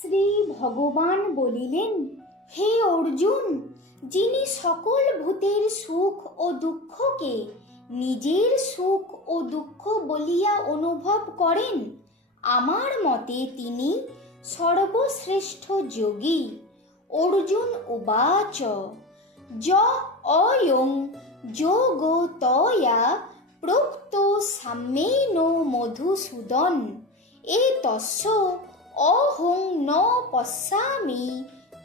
শ্রী ভগবান বলিলেন, হে অর্জুন, যিনি সকল ভূতের সুখ ও দুঃখকে নিজের সুখ ও দুঃখ বলিয়া অনুভব করেন, আমার মতে তিনি সর্বশ্রেষ্ঠ যোগী। অর্জুন উবাচ য অয়ং যোগো তয়া প্রোক্ত সাম্যেন মধুসূদন এতস্য অহং ন পশ্যামি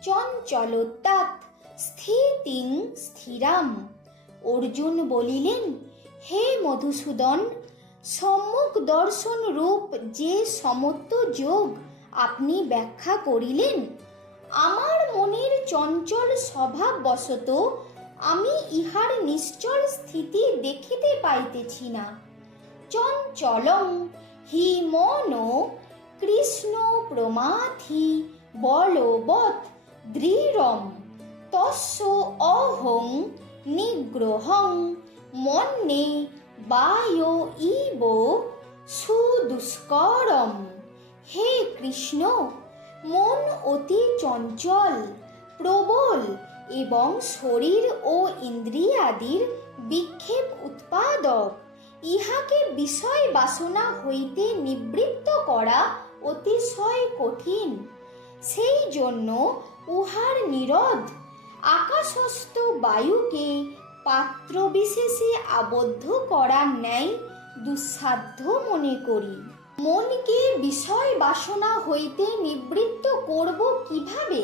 চঞ্চলতাৎ স্থিতিং স্থিরাম। অর্জুন বলিলেন, হে মধুসূদন, সম্যক দর্শন রূপ যে সমত্ব যোগ আপনি ব্যাখ্যা করিলেন, আমার মনের চঞ্চল স্বভাববশত আমি ইহার নিশ্চল স্থিতি দেখিতে পাইতেছি না। চঞ্চলং হি মনো কৃষ্ণ প্রমাথি বলবৎ দৃঢ়ম তস্য অহং নিগ্রহং মন্যে বায়ো ইব সুদুষ্করম। হে কৃষ্ণ, মন অতি চঞ্চল, প্রবল এবং শরীর ও ইন্দ্রিয়াদির বিক্ষেপ উৎপাদক। ইহাকে বিষয় বাসনা হইতে নিবৃত্ত করা অতিশয় কঠিন। সেই জন্য উহার নিরোধ আকাশস্থ বায়ুকে পাত্র বিশেষে আবদ্ধ করার ন্যায় দুঃসাধ্য মনে করি। মনকে বিষয় বাসনা হইতে নিবৃত্ত করব কিভাবে?